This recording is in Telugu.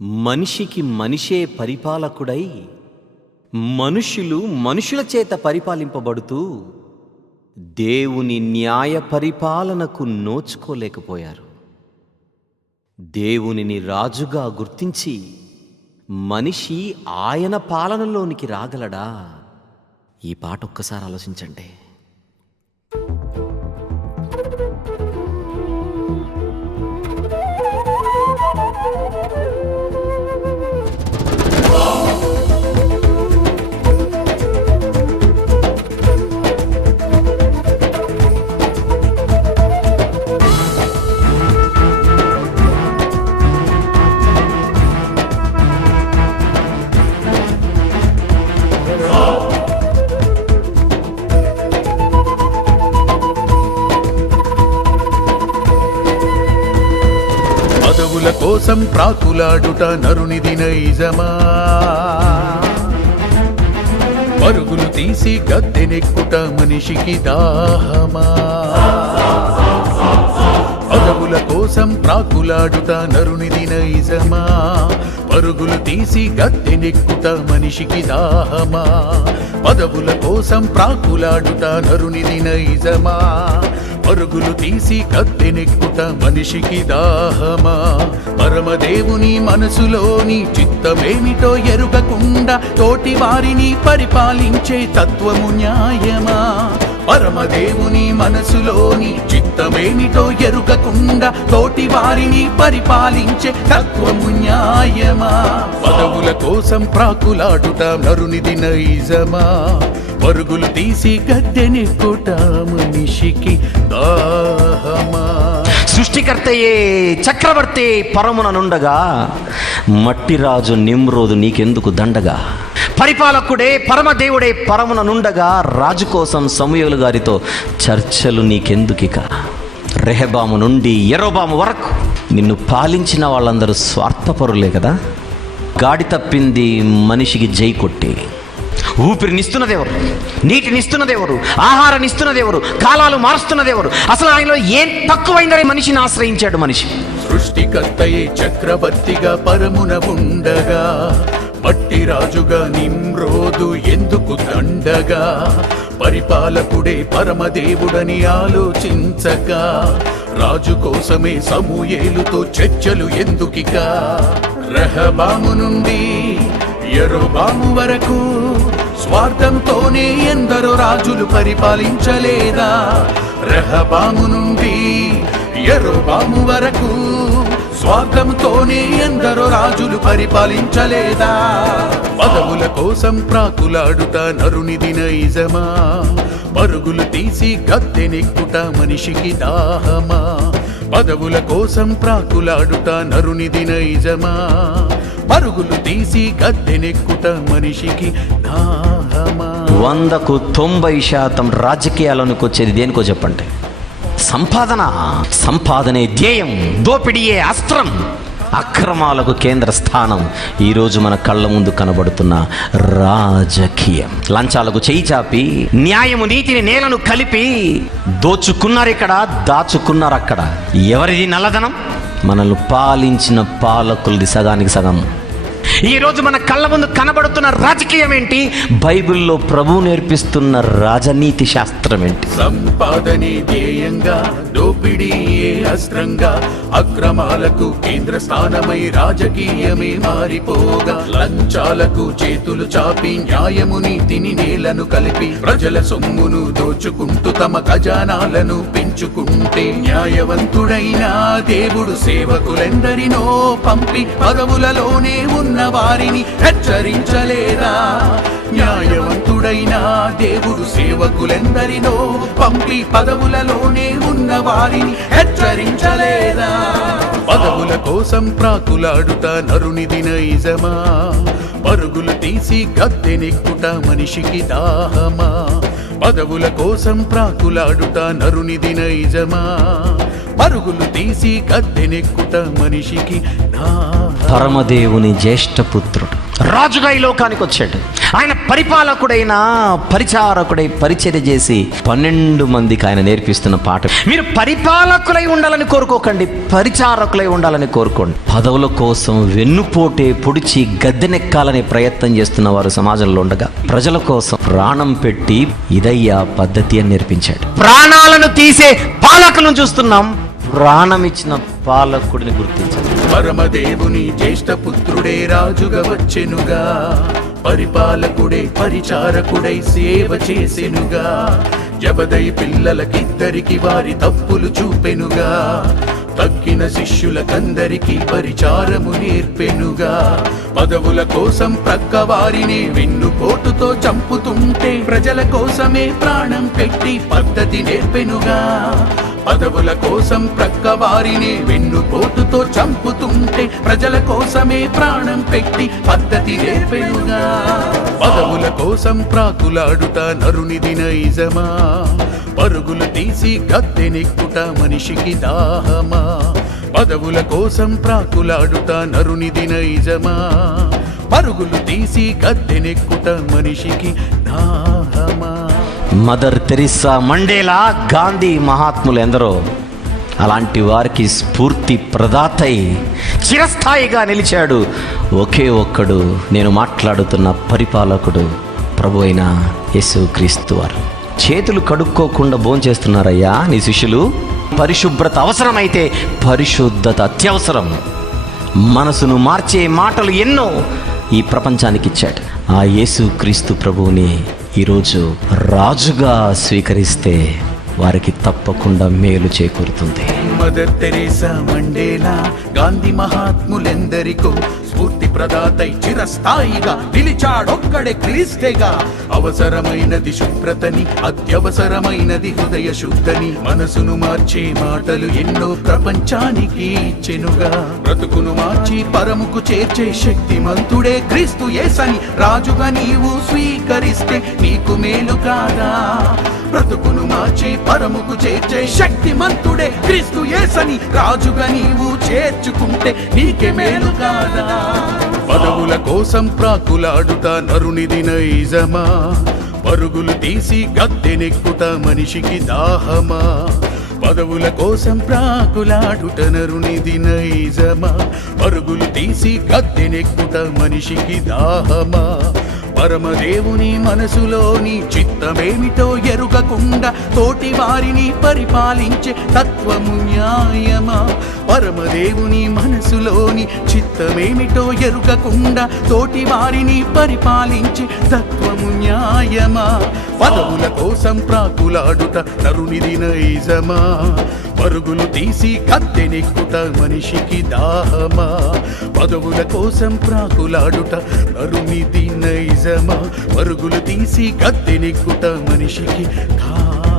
మనిషికి మనిషే పరిపాలకుడై మనుషులు మనుషుల చేత పరిపాలింపబడుతూ దేవుని న్యాయ పరిపాలనకు నోచుకోలేకపోయారు. దేవునిని రాజుగా గుర్తించి మనిషి ఆయన పాలనలోనికి రాగలడా? ఈ పాట ఒక్కసారి ఆలోచించండి. పదవుల కోసం ప్రాకులాడుట నరునిది నైజమా, పరుగులు తీసి గద్దెనెక్కుట మనిషికి దాహమా. పదవుల కోసం ప్రాకులాడుట నరునిది నైజమా, పరుగులు తీసి గద్దెనెక్కుట మనిషికి దాహమా. పదవుల కోసం ప్రాకులాడుట నరునిది నైజమా, పరుగులు తీసి గద్దెనెక్కుట మనిషికి దాహమా. పరమదేవుని మనసులోని చిత్తమేమిటో ఎరుగకుండా తోటి వారిని పరిపాలించే తత్వము న్యాయమా. పరమదేవుని మనసులోని చిత్తమేమిటో ఎరుగకుండా తోటి వారిని పరిపాలించే తత్వము న్యాయమా. పదవుల కోసం ప్రాకులాడుట నరునిది నైజమా, పరుగులు తీసి గద్దెనెక్కుట మనిషికి దాహమా. సృష్టికర్తయే చక్రవర్తి పరముననుండగా మట్టిరాజు నిమ్రోదు నీకెందుకు దండగా. పరిపాలకుడే పరమదేవుడే పరముననుండగా రాజు కోసం సమూయేలు గారితో చర్చలు నీకెందుకిక. రెహబాము నుండి యరొబాము వరకు నిన్ను పాలించిన వాళ్ళందరూ స్వార్థపరులే కదా. గాడి తప్పింది మనిషికి జై కొట్టి ఊపిరినిస్తున్నదెవరు, నీటినిస్తున్నదెవరు, ఆహారాన్నిస్తున్నదెవరు, కాలాలు మారుస్తున్నదెవరు? అసలు ఆయనలో ఏం తక్కువైందని మనిషిని ఆశ్రయించాడు మనిషి. సృష్టికర్తయే చక్రవర్తిగా పరమున ఉండగా మట్టి రాజుగా నిమ్రోదు ఎందుకు దండగా. పరిపాలకుడే పరమదేవుడని ఆలోచించక రాజు కోసమే సమూయేలుతో చర్చలు ఎందుకిక. రెహబాము నుండి యరొబాము వరకు స్వార్థంతోనే ఎందరో రాజులు పరిపాలించలేదా. రెహబాము నుండి యరొబాము వరకు స్వార్థంతోనే ఎందరో రాజులు పరిపాలించలేదా. పదవుల కోసం ప్రాకులాడుట నరునిది నైజమా, పరుగులు తీసి గద్దెనెక్కుట మనిషికి దాహమా. పదవుల కోసం ప్రాకులాడుట నరునిది నైజమా, పరుగులు తీసి గద్దెనెక్కుట మనిషికి దాహమా. 100కు 90% రాజకీయాలకు వచ్చేది దేనికో చెప్పండి? సంపాదనే ధ్యేయం, దోపిడీయే అస్త్రం, అక్రమాలకు కేంద్ర స్థానం ఈరోజు మన కళ్ళ ముందు కనబడుతున్న రాజకీయం. లంచాలకు చేయి చాపి న్యాయము నీతిని నేలను కలిపి దోచుకున్నారిక్కడ, దాచుకున్నారక్కడ. ఎవరిది నల్లధనం? మనల్ని పాలించిన పాలకులది సగానికి సగం. ఈరోజు మన కళ్ళ ముందు కనబడుతున్న రాజకీయం ఏంటి? బైబిల్లో ప్రభువు నేర్పిస్తున్న రాజనీతి శాస్త్రం ఏంటి? సంపాదనే ధ్యేయంగా, దోపిడీయే అస్త్రంగా, అక్రమాలకు కేంద్ర స్థానమై రాజకీయమే మారిపోగా, లంచాలకు చేతులు చాపి న్యాయము నీతిని నేలను కలిపి ప్రజల సొమ్మును దోచుకుంటూ తమ ఖజానాలను పెంచుకుంటే న్యాయవంతుడైన దేవుడు సేవకులెందరినో పంపి పదవులలోనే ఉన్న వారిని హెచ్చరించలేదా. న్యాయవంతుడైన దేవుడు సేవకులెందరినో పంపి పదవులలోనే ఉన్న వారిని హెచ్చరించలేదా. పదవుల కోసం ప్రాకులాడుట నరునిది నైజమా, పరుగులు తీసి గద్దెనెక్కుట మనిషికి దాహమా. పదవుల కోసం ప్రాకులాడుట నరునిది నైజమా, పరుగులు తీసి గద్దెనెక్కుట మనిషికి దాహమా. పరమదేవుని జ్యేష్ఠపుత్రుడు రాజుగా ఈ లోకానికి వచ్చాడు. ఆయన పరిపాలకుడైన పరిచారకుడై పరిచర్య చేసి 12 మందికి ఆయన నేర్పిస్తున్న పాట. మీరు పరిపాలకులై ఉండాలని కోరుకోకండి, పరిచారకులై ఉండాలని కోరుకోండి. పదవుల కోసం వెన్నుపోటే పొడిచి గద్దెనెక్కాలనే ప్రయత్నం చేస్తున్న వారు సమాజంలో ఉండగా ప్రజల కోసం ప్రాణం పెట్టి ఇదయ్యా పద్ధతి అని నేర్పించాడు. ప్రాణాలను తీసే పాలకులను చూస్తున్నాం, ప్రాణం ఇచ్చిన పాలకుడిని గుర్తించాలి. పరమదేవుని జ్యేష్ఠ పుత్రుడే రాజుగా వచ్చెనుగా, పరిపాలకుడే పరిచారకుడై సేవ చేసెనుగా. జబదై పిల్లలకిద్దరికి వారి తప్పులు చూపెనుగా, తక్కిన శిష్యులకందరికి పరిచారము నేర్పెనుగా. పదవుల కోసం ప్రక్క వారిని వెన్నుపోటుతో చంపుతుంటే ప్రజల కోసమే ప్రాణం పెట్టి పద్ధతి నేర్పెనుగా. పదవుల కోసం ప్రక్క వారిని వెన్నుపోటుతో చంపుతుంటే ప్రజల కోసమే ప్రాణం పెట్టి పద్ధతి నేర్పెనుగా. పదవుల కోసం ప్రాకులాడుట నరునిది నైజమా, పరుగులు తీసి గద్దెనెక్కుట మనిషికి దాహమా. పదవుల కోసం ప్రాకులాడుట నరునిది నైజమా, పరుగులు తీసి గద్దెనెక్కుట మనిషికి దాహమా. మదర్ తెరిసా, మండేలా, గాంధీ మహాత్ములు ఎందరో అలాంటి వారికి స్ఫూర్తి ప్రదాతై చిరస్థాయిగా నిలిచాడు ఒకే ఒక్కడు, నేను మాట్లాడుతున్న పరిపాలకుడు, ప్రభు అయిన యేసుక్రీస్తు వారు. చేతులు కడుక్కోకుండా భోంచేస్తున్నారయ్యా నీ శిష్యులు. పరిశుభ్రత అవసరమైతే పరిశుద్ధత అత్యవసరం. మనసును మార్చే మాటలు ఎన్నో ఈ ప్రపంచానికి ఇచ్చాడు. ఆ యేసుక్రీస్తు ప్రభువుని ఈరోజు రాజుగా స్వీకరిస్తే వారికి తప్పకుండా మేలు చేకూరుతుంది. మదర్ తెరేసా, మండేలా, గాంధీ మహాత్ములెందరికో స్ఫూర్తి ప్రదాతై చిరస్థాయిగా నిలిచాడొక్కడే క్రీస్తేగా. అవసరమైనది శుభ్రతని, అత్యవసరమైనది హృదయ శుద్ధని, మనసును మార్చే మాటలు ఎన్నో ప్రపంచానికి ఇచ్చెనుగా. బ్రతుకును మార్చి పరముకు చేర్చే శక్తిమంతుడే క్రీస్తు యేసని రాజుగా నీవు స్వీకరిస్తే నీకు మేలు కాదా. బ్రతుకును మార్చి పరముకు చేర్చే శక్తిమంతుడే క్రీస్తు యేసని రాజుగా నీవు చేర్చుకుంటే నీకే మేలు కాదా. పదవుల కోసం ప్రాకులాడుట నరునిది నైజమా, పరుగులు తీసి గద్దెనెక్కుట మనిషికి దాహమా. పదవుల కోసం ప్రాకులాడుట నరునిది నైజమా, పరుగులు తీసి గద్దెనెక్కుట మనిషికి దాహమా. పరమదేవుని మనసులోని చిత్తమేమిటో ఎరుగకుండా తోటి వారిని పరిపాలించే తత్వము న్యాయమా. పరమదేవుని మనసులోని చిత్తమేమిటో ఎరుగకుండా తోటి వారిని పరిపాలించే తత్వము న్యాయమా. పదవుల కోసం ప్రాకులాడుట నరునిది నైజమా, పరుగులు తీసి గద్దెనెక్కుట మనిషికి దాహమా. పదవుల కోసం ప్రాకులాడుట నరునిది నైజమా, పరుగులు తీసి గద్దెనెక్కుట మనిషికి దాహమా.